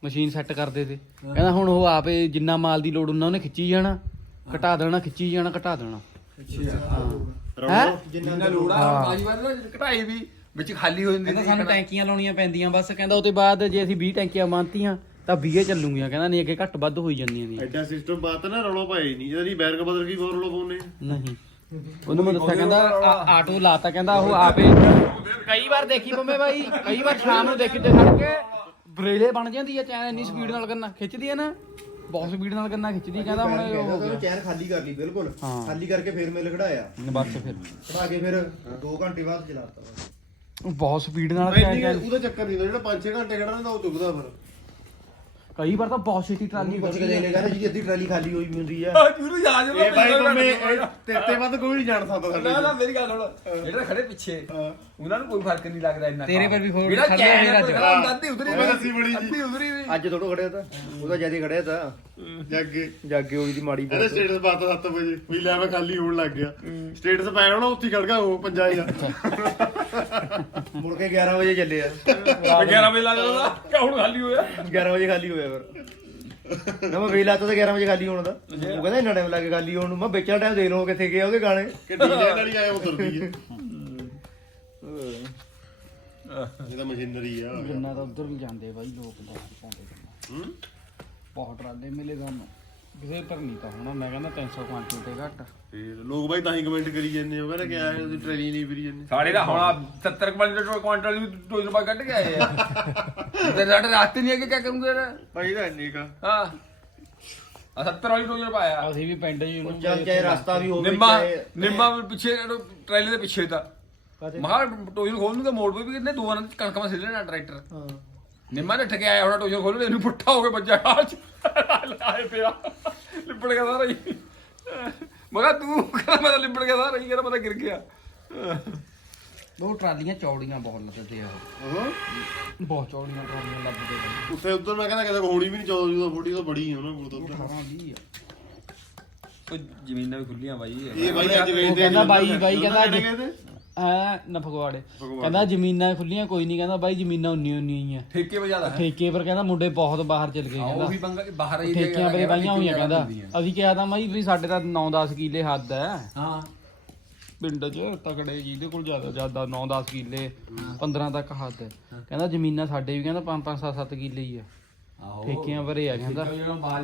ਮਸ਼ੀਨ ਸੈੱਟ ਕਰਦੇ ਤੇ। ਕਹਿੰਦਾ ਹੁਣ ਉਹ ਆਪੇ ਜਿੰਨਾ ਮਾਲ ਦੀ ਲੋੜ ਉਹਨਾਂ ਉਹਨੇ ਖਿੱਚੀ ਜਾਣਾ। ਘਟਾ ਦੇਣਾ ਖਿੱਚੀ ਜਾਣਾ ਘਟਾ ਦੇਣਾ। ਹੈ? ਜਿੰਨਾ ਲੋੜ ਆ ਬਾਜੀ ਵਾਰ ਨਾ ਘਟਾਈ ਵੀ ਵਿੱਚ ਖਾਲੀ ਹੋ ਜਾਂਦੀ ਕਹਿੰਦਾ ਸੀ ਸਾਨੂੰ ਟੈਂਕੀਆਂ ਲਾਉਣੀਆਂ ਪੈਂਦੀਆਂ ਬਸ ਕਹਿੰਦਾ ਉਹਦੇ ਬਾਅਦ ਜੇ ਅਸੀਂ 20 ਟੈਂਕੀਆਂ ਮੰਨਤੀਆਂ ਤਾਂ 20 ਚੱਲੂਗੀਆਂ। ਕਹਿੰਦਾ ਨਹੀਂ ਅੱਗੇ ਘੱਟ ਵੱਧ ਹੋਈ ਜਾਂਦੀਆਂ ਨੇ। ਐਡਾ ਸਿਸਟਮ ਬਾਤ ਨਾ ਰੌਲਾ ਪਾਈ ਨਹੀਂ। ਇਹਦਾ ਨਹੀਂ ਬੈਰਕ ਬਦਲ ਕੀ ਹੋਰ ਰੌਲਾ ਪਾਉਨੇ ਨਹੀਂ। ਉਹਨੂੰ ਮੈਂ ਦੱਸਿਆ ਕਹਿੰਦਾ ਆ- ਆਟੋ ਲਾਤਾ ਕਹਿੰਦਾ ਉਹ ਆਪੇ ਕਈ ਵਾਰ ਦੇਖੀ ਪੰਮੇ ਬਾਈ ਕਈ ਵਾਰ ਸ਼ਾਮ ਨੂੰ ਦੇਖੀ ਤੇ ਖੜ ਕੇ ਬਰੇਲੇ ਬਣ ਜਾਂਦੀ ਆ ਚੈਨ ਇੰਨੀ ਸਪੀਡ ਨਾਲ ਕਰਨਾ ਖਿੱਚਦੀ ਆ ਨਾ ਬਹੁਤ ਸਪੀਡ ਨਾਲ ਕਰਨਾ ਖਿੱਚਦੀ ਕਹਿੰਦਾ ਹੁਣ ਇਹ ਹੋ ਗਿਆ। ਚੈਨ ਖਾਲੀ ਕਰ ਲਈ ਬਿਲਕੁਲ। ਹਾਂ। ਖਾਲੀ ਕਰਕੇ ਫੇਰ ਮਿਲ ਖੜਾਇਆ ਬਸ ਫਿਰ। ਖੜਾ ਕੇ ਫਿਰ 2 ਘੰਟੇ ਬਾਅਦ ਚਲਾਤਾ। ਉਹ ਬਹੁਤ ਸਪੀਡ ਨਾਲ ਨਹੀਂ ਚੈਨ ਉਹਦਾ ਚੱਕਰ ਨਹੀਂ ਹੁੰਦਾ ਜਿਹੜਾ 5-6 ਘੰਟੇ ਖੜਾ ਰਹਿੰਦਾ ਉਹ ਚੁੱਕਦਾ ਫਿਰ। ਕਈ ਵਾਰ ਤਾਂ ਬਹੁਤ ਛੇਤੀ ਟਰਾਲੀ ਪੁੱਛ ਕੇ ਦੇਖ ਲੈ ਕਹਿੰਦਾ ਜਿਹਦੀ ਅੱਧੀ ਟਰਾਲੀ ਖਾਲੀ ਹੋਈ ਵੀ ਹੁੰਦੀ ਆ। ਜੂਰੂ ਜਾ ਜਾ ਇਹ ਬਾਈ ਤੁਮੇ ਤੇਤੇ ਵੱਧ ਕੋਈ ਨਹੀਂ ਜਾਣ ਸਕਦਾ ਨਾ ਨਾ ਮੇਰੀ ਗੱਲ ਸੁਣ। ਜਿਹੜੇ ਖੜੇ ਪਿੱਛੇ ਉਹਨਾਂ ਨੂੰ ਕੋਈ ਫ਼ਰਕ ਨਹੀਂ ਲੱਗਦਾ ਇੰਨਾ ਤੇਰੇ ਪਰ ਵੀ ਹੋਰ ਜਿਹੜਾ ਖੜਿਆ ਚੈਨ ਮੇਰਾ ਹੈ। ਜਿਹੜਾ ਅੱਧੀ ਉਧਰੀ ਉਹ ਲੱਸੀ ਬੜੀ ਜੀ। ਅੱਧੀ ਉਧਰੀ ਵੀ ਅੱਜ ਥੋੜੋ ਖੜਿਆ ਤਾਂ। ਉਹਦਾ ਜ਼ਿਆਦਾ ਖੜਿਆ ਤਾਂ। ਜੱਗੇ। ਜਾਗੇ ਹੋਈ ਦੀ ਮਾੜੀ ਇਹਦੇ ਸਟੇਟਸ ਪਾਤਾ 7 ਵਜੇ ਵੀ ਲੈ ਮੈਂ ਖਾਲੀ ਹੋਣ ਲੱਗ ਗਿਆ। ਸਟੇਟਸ ਪਾਇਆ ਹੋਣਾ ਉੱਥੇ ਹੀ ਖੜ ਗਿਆ ਉਹ ਪੰਜਾ ਜਾ ਮੁੜ ਕੇ 11 ਵਜੇ ਚੱਲੇ ਆ। 11 ਵਜੇ ਲਾ ਦੇਣਾ ਕਿ ਹੁਣ ਖਾਲੀ ਹੋਇਆ? 11 ਵਜੇ ਖਾਲੀ ਹੋਇਆ ਫਿਰ। ਨਾ ਮੈਂ ਵੇਲਾ ਤਾਂ 11 ਵਜੇ ਖਾਲੀ ਹੋਣ ਦਾ। ਉਹ ਕਹਿੰਦਾ ਇੰਨਾ ਟਾਈਮ ਲੱਗੇ ਖਾਲੀ ਹੋਣ ਨੂੰ। ਮੈਂ ਵੇਚਣ ਟਾਈਮ ਦੇਖ ਲਓ ਕਿੱਥੇ ਗਿਆ ਉਹਦੇ ਗਾਣੇ। ਕਿ ਡੀਜੇ ਨਾਲ ਹੀ ਆਇਆ ਉਤਰਦੀ ਹੈ। ਇਹ ਤਾਂ ਮਸ਼ੀਨਰੀ ਆ। ਜਿੰਨਾ ਤਾਂ ਉਧਰ ਵੀ ਜਾਂਦੇ ਬਾਈ ਲੋਕ ਬਹੁਤ ਪਾਉਂਦੇ ਹੂੰ? ਬਹੁਤ ਟਰਾਲੇ ਮਿਲੇ ਤੁਹਾਨੂੰ ਕਿਸੇ ਪਰ ਨਹੀਂ ਤਾਂ ਹੋਣਾ ਮੈਂ ਕਹਿੰਦਾ 300 ਕੁਆਂਟਲ ਤੇ ਘੱਟ। ਫੇਰ ਲੋਕ ਬਾਈ ਤਾਂ ਹੀ ਕਮੈਂਟ ਕਰੀ ਜਾਂਦੇ ਹੋ ਕਹਿੰਦਾ ਕਿ ਆਇਆ ਤੁਸੀਂ ਟ੍ਰੇਨਿੰਗ ਨਹੀਂ ਫਿਰੀ ਜਾਂਦੇ। ਸਾਡੇ ਦਾ ਹੁਣ 70 ਕੁਇੰਟਲ ਕੁਇੰਟਲ ਵੀ 2 ਰੁਪਏ ਕੱਢ ਕੇ ਆਏ ਆ। ਤੇ ਸਾਡੇ ਰਾਸਤੇ ਨਹੀਂ ਹੈਗੇ ਕੀ ਕਰੂੰਗੇ ਯਾਰ ਭਾਈ ਦਾ ਇੰਨੇ ਕਾ ਹਾਂ। ਆ 70 ਵਾਲੀ 2 ਰੁਪਏ ਆਇਆ। ਅਸੀਂ ਵੀ ਪਿੰਡ ਜੀ ਉਹਨੂੰ ਚੱਲ ਚਾਹੇ ਰਸਤਾ ਵੀ ਹੋਵੇ ਨਿੰਮਾ ਨਿੰਮਾ ਵੀ ਪਿੱਛੇ ਟ੍ਰੇਲੇ ਦੇ ਪਿੱਛੇ ਤਾਂ। ਮਹਾ ਟੋਜਨ ਖੋਲ ਨੂੰ ਤਾਂ ਮੋੜ ਪੇ ਵੀ ਕਿੰਨੇ ਦੋ ਵਾਰਾਂ ਚ ਕਣਕਾਂ ਸਿੱਲ ਲੈਣਾ ਟਰੈਕਟਰ। ਹਾਂ। ਨਿੰਮਾ ਨੇ ਠਕੇ ਆਇਆ ਹੋਣਾ ਟੋਜਨ ਖੋਲ ਇਹਨੂੰ ਪੁੱਠਾ ਹੋ ਕੇ ਚ। ਲਾਏ ਪਿਆ। ਲਿਪੜ ਗਿਆ ਸਾਰਾ ਹੀ। ਮਗਾ ਤੂੰ ਕਹਿੰਦਾ ਮੈਂ ਤਾਂ ਲਿਪੜ ਗਿਆ ਸਾਰਾ ਹੀ ਕਹਿੰਦਾ ਮੈਂ ਤਾਂ ਗਿਰ ਗਿਆ। ਉਹ ਟਰਾਲੀਆਂ ਚੌੜੀਆਂ ਬਹੁਤ ਲੱਗਦੇ ਆ ਹਾਂ? ਬਹੁਤ ਚੌੜੀਆਂ ਟਰਾਲੀਆਂ ਲੱਗਦੇ ਆ ਉੱਥੇ ਉਧਰ ਮੈਂ ਕਹਿੰਦਾ ਕਿਤੇ ਹੋਣੀ ਵੀ ਨਹੀਂ 14 ਜੂ ਦਾ ਫੋਟੀ ਤਾਂ ਬੜੀ ਹੈ ਉਹਨਾਂ ਕੋਲ ਤਾਂ ਉੱਧਰ। 18 20 ਆ ਉਹ ਜ਼ਮੀਨਾਂ ਵੀ ਖੁੱਲੀਆਂ ਬਾਈ। ਇਹ ਬਾਈ ਅੱਜ ਵੇਚਦੇ ਕਹਿੰਦਾ ਬਾਈ- ਬਾਈ ਕਹਿੰਦਾ ਅੱਜ ਐ ਨਾ ਫਗਵਾੜੇ। ਕਹਿੰਦਾ ਜ਼ਮੀਨਾਂ ਖੁੱਲੀਆਂ ਕੋਈ ਨਹੀਂ ਕਹਿੰਦਾ ਬਾਈ ਜ਼ਮੀਨਾਂ ਉਨੀ ਉਨੀ ਹੀ ਆ। ਠੇਕੇ ਵਜਾਦਾ ਹੈ। ਠੇਕੇ ਪਰ ਕਹਿੰਦਾ ਮੁੰਡੇ ਬਹੁਤ ਬਾਹਰ ਚਲ ਗਏ ਕਹਿੰਦਾ। ਉਹੀ ਬੰਗਾ ਬਾਹਰ ਹੀ ਠੇਕਿਆਂ ਬਰੇ ਬਾਈਆਂ ਹੋਈਆਂ ਕਹਿੰਦਾ। ਅਸੀਂ ਕਿਹਾ ਤਾਂ ਬਾਈ ਵੀ ਸਾਡੇ ਤਾਂ 9-10 ਕਿੱਲੇ ਹੱਦ ਹੈ। ਹਾਂ। ਪਿੰਡ 'ਚ ਤਕੜੇ ਜਿਹਦੇ ਕੋਲ ਜ਼ਿਆਦਾ ਜ਼ਿਆਦਾ 9-10 ਕਿੱਲੇ 15 ਤੱਕ ਹੱਦ ਹੈ। ਕਹਿੰਦਾ ਜ਼ਮੀਨਾਂ ਸਾਡੇ ਵੀ ਕਹਿੰਦਾ 5-5 7-7 ਕਿੱਲੇ ਹੀ ਆ। ਠੇਕਿਆਂ ਬਾਰੇ ਆ ਕਹਿੰਦਾ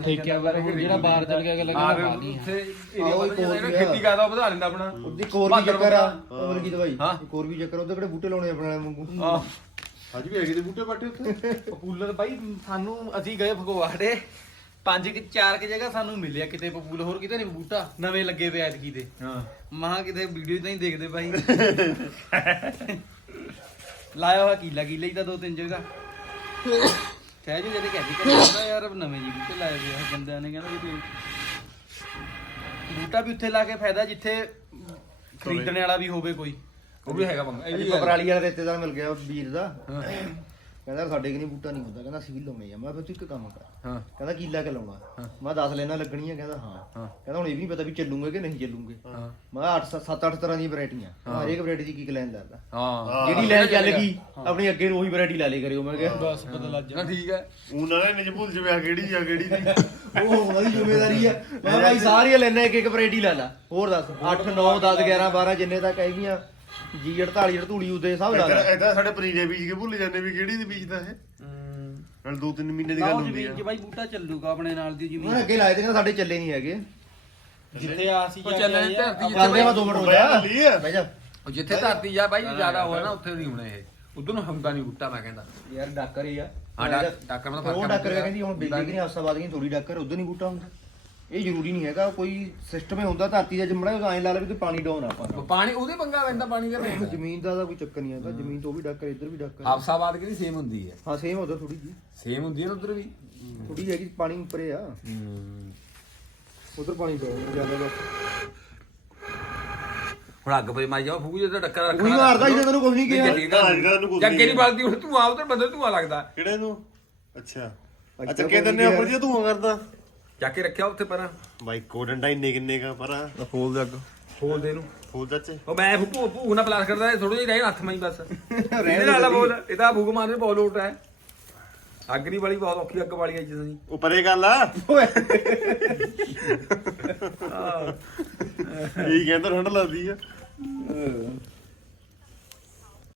ਠੇਕਿਆਂ ਬਾਰੇ ਹੁਣ ਜਿਹੜਾ ਬਾਹਰ ਚਲ ਗਿਆ ਅਗਲਾ ਕਹਿੰਦਾ ਬਾਹਰ ਨਹੀਂ ਆ ਏਰੀਆ ਇੱਕ ਹੋਰ ਖੇਤੀ ਕਰਦਾ ਉਹ ਵਧਾ ਲੈਂਦਾ ਆਪਣਾ। ਉਹਦੀ ਕੋਰ ਵੀ ਚੱਕਰ ਆ। ਉਹ ਕੀ ਦਵਾਈ ਹਾਂ। ਕੋਰ ਵੀ ਚੱਕਰ ਉਹਦੇ ਕਿਹੜੇ ਬੂਟੇ ਲਾਉਣੇ ਆਪਣੇ ਵਾਲੇ ਵਾਂਗੂ? ਆਹ ਅੱਜ ਵੀ ਹੈਗੇ ਤੇ ਬੂਟੇ ਬਾਟੇ ਉੱਥੇ। ਪਪੂਲਰ ਬਾਈ ਸਾਨੂੰ ਅਸੀਂ ਗਏ ਫਗਵਾੜੇ। ਪੰਜ ਕਿ ਚਾਰ ਕਿ ਜਗ੍ਹਾ ਸਾਨੂੰ ਮਿਲਿਆ ਕਿਤੇ ਪਪੂਲ ਹੋਰ ਕਿਤੇ ਨਹੀਂ ਬੂਟਾ। ਨਵੇਂ ਲੱਗੇ ਪਏ ਐਤਕੀ ਦੇ ਹਾਂ। ਮਹਾ ਕਿਤੇ ਵੀਡੀਓ ਤਾਂ ਹੀ ਦੇਖਦੇ ਬਾਈ ਲਾਇਆ ਹੋਇਆ ਕੀਲਾ ਕੀਲਾ ਹੀ ਤਾਂ ਦੋ ਤਿੰਨ ਜਗ੍ਹਾ। ਕਹਿ ਜੋ ਜਿਹੜੇ ਕਹਿੰਦੀ ਕਹਿੰਦਾ ਯਾਰ ਨਵੇਂ ਜੀ ਬੂਟੇ ਲਾਏ ਹੋਏ ਆ ਬੰਦਿਆਂ ਨੇ ਕਹਿੰਦਾ ਵੀ ਬੂਟਾ ਵੀ ਉੱਥੇ ਲਾ ਕੇ ਫਾਇਦਾ ਜਿੱਥੇ ਖਰੀਦਣ ਵਾਲਾ ਵੀ ਹੋਵੇ ਕੋਈ। ਉਹ ਵੀ ਹੈਗਾ ਬੰਗਾ ਇਹ ਵੀ। ਪਰਾਲੀ ਵਾਲਾ ਰਿਸ਼ਤੇਦਾਰ ਮਿਲ ਗਿਆ ਉਹ ਵੀਰ ਦਾ। ਹਾਂ। ਕਹਿੰਦਾ ਸਾਡੇ ਕਿ ਨਹੀਂ ਬੂਟਾ ਨਹੀਂ ਹੁੰਦਾ ਕਹਿੰਦਾ ਅਸੀਂ ਵੀ ਲਾਉਣੇ ਆ। ਮੈਂ ਕਿਹਾ ਤੂੰ ਇੱਕ ਕੰਮ ਕਰ। ਹਾਂ। ਕਹਿੰਦਾ ਕੀਲਾ ਕਿ ਲਾਉਣਾ? ਮੈਂ 10 ਲੈਣਾ ਲੱਗਣੀਆਂ। ਕਹਿੰਦਾ ਹਾਂ। ਹਾਂ। ਕਹਿੰਦਾ ਹੁਣ ਇਹ ਵੀ ਨਹੀਂ ਪਤਾ ਵੀ ਚੱਲੂਗੇ ਕਿ ਨਹੀਂ ਚੱਲੂਗੇ? ਮੈਂ 8 7 8 ਤਰ੍ਹਾਂ ਦੀਆਂ ਵੈਰਾਈਟੀਆਂ। ਹਰੇਕ ਵੈਰਾਈਟੀ ਦੀ ਕੀ ਲੈਣ ਲੈਂਦਾ ਹਾਂ। ਜਿਹੜੀ ਲੈਣ ਚੱਲ ਗਈ ਆਪਣੀ ਅੱਗੇ ਨੂੰ ਉਹੀ ਵੈਰਾਈਟੀ ਲੈ ਲੇ ਕਰਿਓ ਮੈਂ ਕਿਹਾ। ਬਸ ਪਤਾ ਲੱਗ ਨਾ ਠੀਕ ਹੈ। ਉਹਨਾਂ ਨੇ ਨਿਜ ਭੁੱਲ ਜਵੇ ਕਿਹੜੀ ਆ ਕਿਹੜੀ ਨਹੀਂ। ਉਹ ਉਹਨਾਂ ਦੀ ਜ਼ਿੰਮੇਵਾਰੀ ਆ। ਮੈਂ ਭਾਈ ਸਾਰੀਆਂ ਲੈਣਾ ਇੱਕ ਇੱਕ ਵੈਰਾਈਟੀ ਲੈ ਲੈ। ਹੋਰ ਦੱਸ 8 9 10 11 12 ਜਿੰਨੇ ਤੱਕ ਹੈਗੀਆਂ ਜੀ 48 ਧੂੜੀ ਉਦੇ ਸਭ ਲਾ ਲੈ ਇਦਾਂ ਸਾਡੇ ਪਨੀਰੇ ਬੀਜ ਕੇ ਭੁੱਲ ਜਾਂਦੇ ਵੀ ਕਿਹੜੀ ਦੀ ਬੀਜਦਾ ਇਹ? ਨਾਲ ਦੋ ਤਿੰਨ ਮਹੀਨੇ ਦੀ ਗੱਲ ਹੁੰਦੀ ਜ਼ਮੀਨ ਆ। 'ਚ ਬਾਈ ਬੂਟਾ ਚੱਲੂਗਾ ਆਪਣੇ ਨਾਲ ਦੀ ਉਹਨਾਂ ਜ਼ਮੀਨ ਅੱਗੇ ਲਾਏ ਤੇ ਕਹਿੰਦਾ ਸਾਡੇ ਚੱਲੇ ਨਹੀਂ ਹੈਗੇ। ਜਿੱਥੇ ਆ ਸੀ ਉਹ ਚੱਲਣੇ ਧਰਤੀ ਚੱਲਦੇ ਆ ਦੋ ਮਿੰਟ ਹੋ ਜਾ। ਬਹਿ ਜਾ। ਉਹ ਜਿੱਥੇ ਧਰਤੀ ਜਾ ਬਾਈ ਜ਼ਿਆਦਾ ਹੋਇਆ ਨਾ ਉੱਥੇ ਨਹੀਂ ਹੋਣਾ ਇਹ। ਉਧਰ ਨੂੰ ਹੁੰਦਾ ਨਹੀਂ ਬੂਟਾ ਮੈਂ ਕਹਿੰਦਾ। ਯਾਰ ਡਾਕਰ ਹੀ ਆ। ਹਾਂ, ਡਾ- ਡਾਕਰ ਮਤਲਬ ਉਹ ਫ਼ਰਕ ਡਾਕਰ ਹੁੰਦਾ। ਕਹਿੰਦੀ ਹੁਣ ਬੇਗੀ ਨਹੀਂ ਹਫਸਾ ਬਾਦ ਨਹੀਂ ਥੋੜੀ ਡਾਕਰ ਉਦੋਂ ਨਹੀਂ ਬੂਟਾ ਹੁੰਦਾ। ਇਹ ਜ਼ਰੂਰੀ ਨਹੀਂ ਹੈਗਾ ਕੋਈ ਸਿਸਟਮ ਹੀ ਹੁੰਦਾ ਧਰਤੀ ਦਾ ਜੰਮੜਾ ਉਹ ਐਂ ਲਾ ਲੇ ਵੀ ਤੇ ਪਾਣੀ ਡਾਉਣ ਆਪਾਂ ਨੂੰ। ਪਾਣੀ ਉਹਦੇ ਪੰਗਾ ਪੈਂਦਾ ਪਾਣੀ ਦਾ ਪੈਂਦਾ ਜ਼ਮੀਨ ਦਾ ਤਾਂ ਕੋਈ ਚੱਕਰ ਨਹੀਂ ਹੈਗਾ ਜ਼ਮੀਨ ਤੋਂ ਵੀ ਡਾਕਰ ਇੱਧਰ ਵੀ ਡਾਕਰ ਹਾਫਸਾਬਾਦ ਕਿਹੜੀ ਸੇਮ ਹੁੰਦੀ ਹੈ? ਹਾਂ ਸੇਮ ਉਧਰ ਥੋੜੀ ਜੀ ਸੇਮ ਹੁੰਦੀ ਹੈ ਉਧਰ ਵੀ? ਥੋੜੀ ਹੈਗੀ ਪਾਣੀ ਉੱਪਰੇ ਆ। ਉਧਰ ਪਾਣੀ ਡਾਉਣ ਜ਼ਿਆਦਾ ਬਸ ਹੁਣ ਅੱਗ ਪਈ ਮਾਰ ਜਾਓ ਫੂਕ ਜੇ ਤਾਂ ਡੱਕਾ ਰੱਖਣਾ ਉਹੀ ਮਾਰਦਾ ਜਿਹਨੇ ਤੈਨੂੰ ਕੁਝ ਨਹੀਂ ਕਿਹਾ। ਜੱਗੇ ਨਹੀਂ ਬਲਦੀ ਹੁਣ ਤੂੰ ਆ ਉਧਰ ਬੰਦੇ ਤੂੰ ਆ ਲੱਗਦਾ। ਕਿਹੜੇ ਨੂੰ? ਅੱਛਾ। ਅੱਛਾ ਤਾਂ ਕਿਤੇ ਨੇ ਕੋਈ ਉੱਪਰ ਜੀ ਤੂੰ ਕਰਦਾ। ਜਾ ਕੇ ਰੱਖਿਆ ਉੱਥੇ ਪਰਾਂ। ਬਾਈ ਕੋ ਡੰਡਾ ਇੰਨੇ ਕਿੰਨੇ ਕਾ ਪਰਾ? ਫੋਲ ਦੇ ਅੱਗ। ਖੋਲ ਦੇ ਨੂੰ ਫੂਲ ਚਾਚੇ ਉਹ ਮੈਂ ਭੂ ਭੂ ਨਾ ਪਲਾਸ ਕਰਦਾ ਥੋੜੀ ਜਿਹੀ ਰਹਿ ਹੱਥ ਮਾਈ ਬਸ। ਰਹਿਣ ਵਾਲਾ ਬੋਲ ਇਹਦਾ ਭੂਕ ਮਾਰਨੇ ਬੋਲ ਉੱਟ ਹੈ। ਅੱਗ ਨਹੀਂ ਵਾਲੀ ਬਹੁਤ ਔਖੀ ਅੱਗ ਵਾਲੀ ਹੈ ਜਿਸ ਦੀ ਉਹ ਪਰੇ ਗੱਲ ਆ ਓਏ। ਇਹ ਕਹਿੰਦਾ ਠੰਡ ਲੱਗਦੀ ਆ।